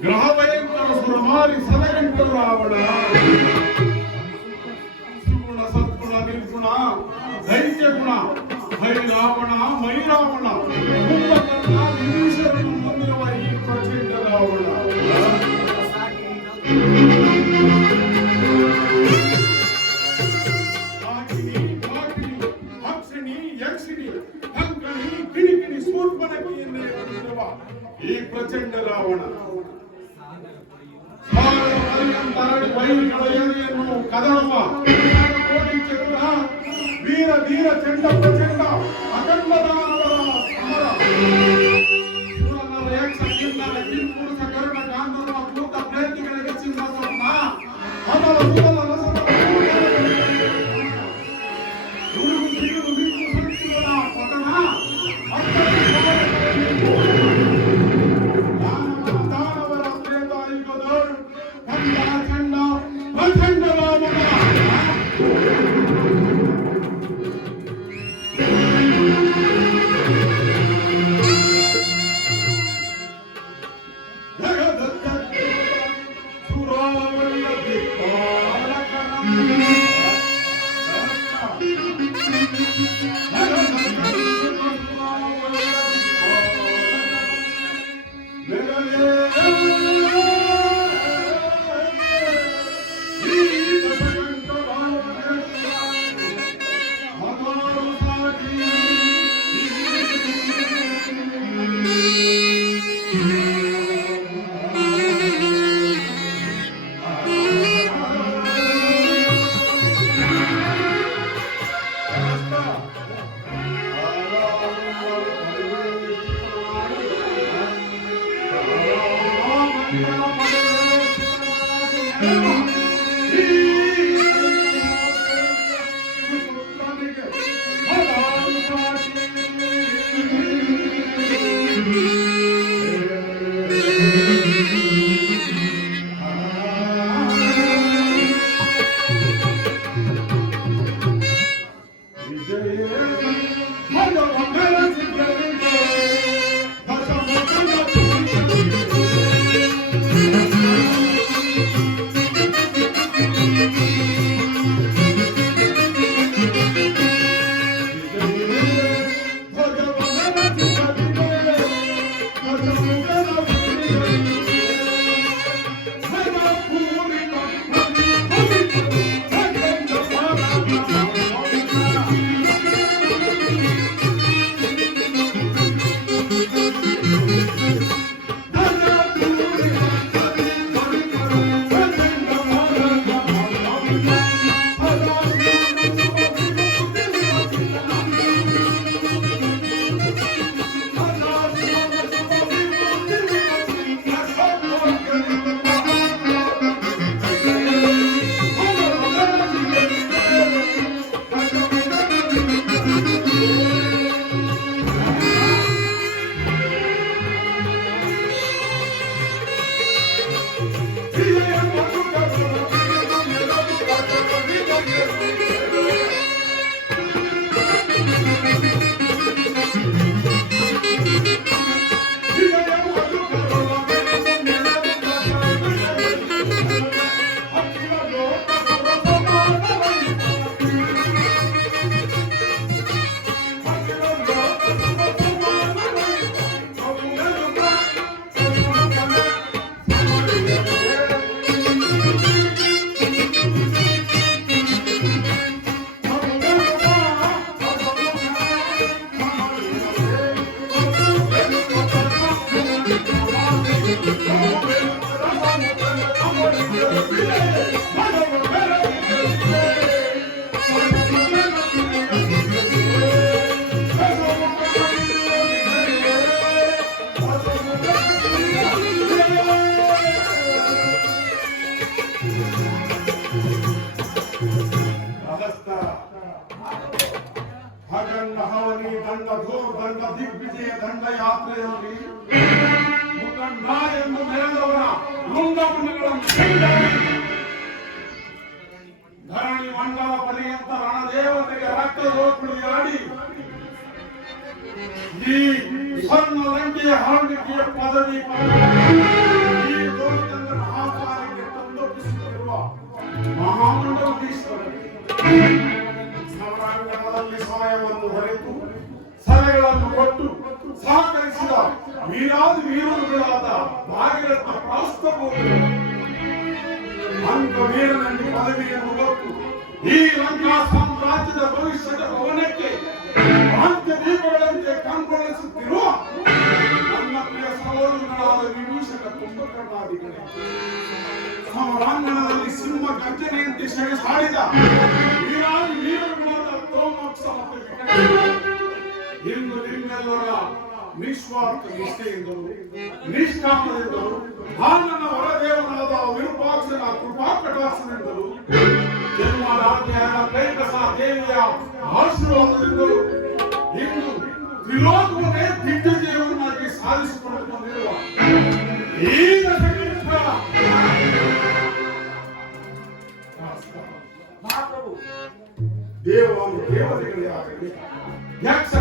గ్రహభయంకర సురమారి సదగంటలు రావడ సుగుణ సద్గుణ నిర్గుణ దైత్య గుణ హై రావణ మై రావణ కుంభకర్ణ విభీషణను పొందిన వారి ప్రచండ రావణ ఈ ప్రచండ రావణ ಚಂಡ ಪ್ರಚಂಡ ಅಖಂಡ ದಾನವರ ಸಮರ ಸುರನರ ಯಕ್ಷ ಕಿನ್ನರ ಕಿಂಪುರುಷ ಕರುಣ ಗಾಂಧರ್ವ ಭೂತ ಪ್ರೇತಿಗಳಿಗೆ ಸಿಂಹಾಸನ ಅಮರ ಸುಮಲ ರಸದ ದುಡಿದು ಸಿಡಿದು Hello, ಎಂದು ಧರಣಿ ಮಂಡಲ ಪರ್ಯಂತ ರಣದೇವತೆಗೆ ರಕ್ತ ಹೋಗಿ ಈ ಸಣ್ಣ ಲಂಕೆಯ ಹಾರ್ಡಿಕೆಯ ಪದವಿ ಈ ಸಮಯವನ್ನು ಹೊರತು ಸಲಹೆಗಳನ್ನು ಕೊಟ್ಟು ಸಹಕರಿಸಿದ ವೀರಾದಿ ವೀರರುಗಳಾದ ಭಾಗ್ಯರತ್ನ ಪ್ರಾಸ್ತಭೂಮಿ ಅಂತ ವೀರನಲ್ಲಿ ಪದವಿಯನ್ನು ಕೊಟ್ಟು ಈ ಲಂಕಾ ಸಾಮ್ರಾಜ್ಯದ ಭವಿಷ್ಯದ ಭವನಕ್ಕೆ ಅಂತ್ಯ ದೀಪಗಳಂತೆ ಕಂಗೊಳಿಸುತ್ತಿರುವ ನನ್ನ ಪ್ರಿಯ ಸಹೋದರಗಳಾದ ವಿಭೂಷಣ ಕುಂಭಕರ್ಣಾದಿಗಳೇ. ನಮ್ಮ ರಾಮಗಣದಲ್ಲಿ ಸಿಂಹ ಗರ್ಜನೆಯಂತೆ ಸಾಡಿದ ನಿಸ್ವಾರ್ಥ ನಿಷ್ಠೆಯಿಂದಲೂ ನಿಷ್ಕಾಮದಿಂದಲೂ ಹಾನನ ಹೊರದೇವನಾದ ವಿರೂಪಾಕ್ಷನ ಕೃಪಾ ಕಟಾಕ್ಷದಿಂದಲೂ ಜನ್ಮರಾಜ್ಞಿಯಾದ ಕೈಕಸ ದೇವಿಯ ಆಶೀರ್ವಾದದಿಂದಲೂ ಇಂದು ತ್ರಿಲೋಕವನ್ನೇ ದಿಗ್ವಿಜಯವನ್ನಾಗಿ ಸಾಧಿಸಿಕೊಂಡು ಬಂದಿರುವ ಈ ಮಹಾಪ್ರಭು ದೇವಾನು ದೇವತೆಗಳೇ ಆಗಲಿ ಯಕ್ಷ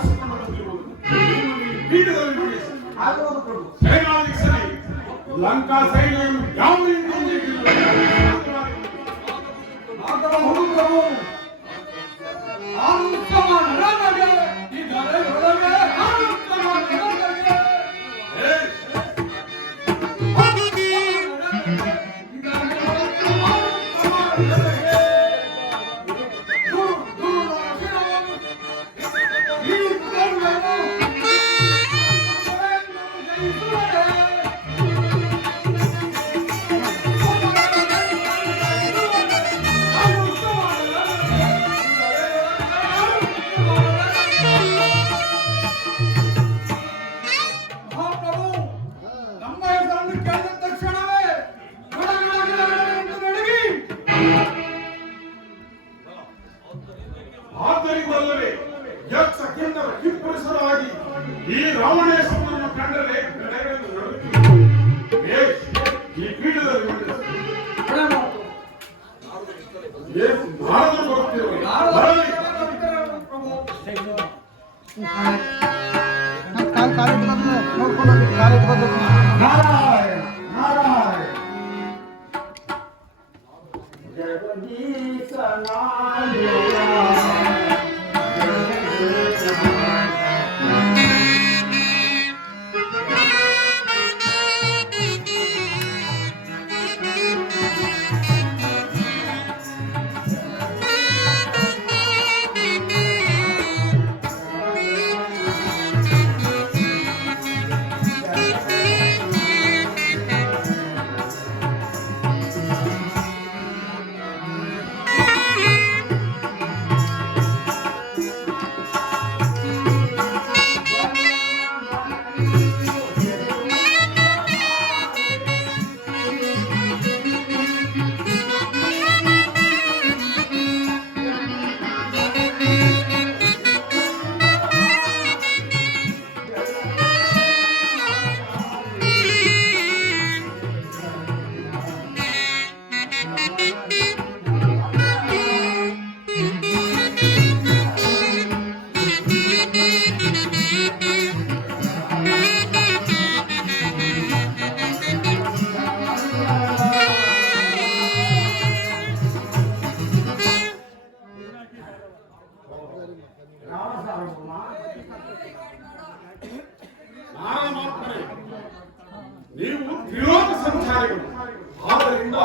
ನೀನು ನಿನ್ನ ಪೀಠದಲ್ಲಿ ನಿಲ್ಲಿಸು. ಆಗುವುದು ಪ್ರಭು ಲಂಕಾ ಸೈನ್ಯವನ್ನು ಈ ರಾವಣೇಶ್ವರನನ್ನು ಕಂಡರೆ ಗಡಗಡೆದು ನಡುಗುತ್ತಿರುವುದು. ಬೇಷ್, ಈ. ಬೇಷ್, ನಾರದರು ನಾರಾಯಣ ನಾರಮಾತ್ಮರೇ, ನೀವು ತ್ರಿಲೋಕ ಸಂಚಾರಿಗಳು ಆದ್ದರಿಂದ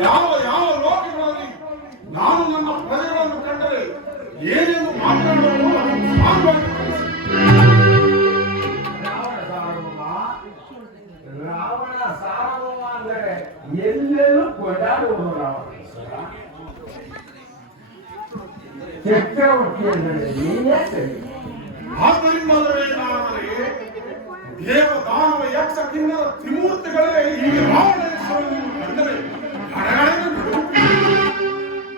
ಯಾವ ಯಾವ ಲೋಕಗಳಲ್ಲಿ ನಾನು ನನ್ನ ಪ್ರಜೆಗಳನ್ನು ಕಂಡರೆ ಏನೇನು ಮಾತನಾಡಲು. ರಾವಣ ಸಾರ್ವಭೌಮ ರಾವಣ ಸಾರ್ವಭೌಮ ಅಂದರೆ ಓಡಾಡುವುದು ಚಕ್ರವರ್ತಿ ಎಂದರೆ ನೀನೇ ಸರಿ ದೇವ ಯಕ್ಷ ಕಿನ್ನರ ತ್ರಿಮೂರ್ತಿಗಳೇ ಈ ರಾವಣೇಶ್ವರನನ್ನು ಕಂಡರೆ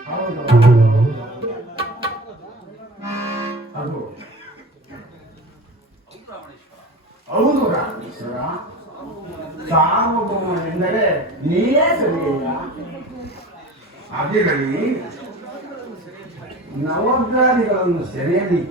ಹೌದು ಹೌದು ರಾಮೇಶ್ವರ ಸಾರ್ವಭೌಮನೆಂದರೆ ನೀನೇ ಸರಿಯಲ್ಲ. ಅದಿರಲಿ ನವಗ್ರಾದಿಗಳನ್ನು ಸೆರೆಯಲಿಕ್ಕೆ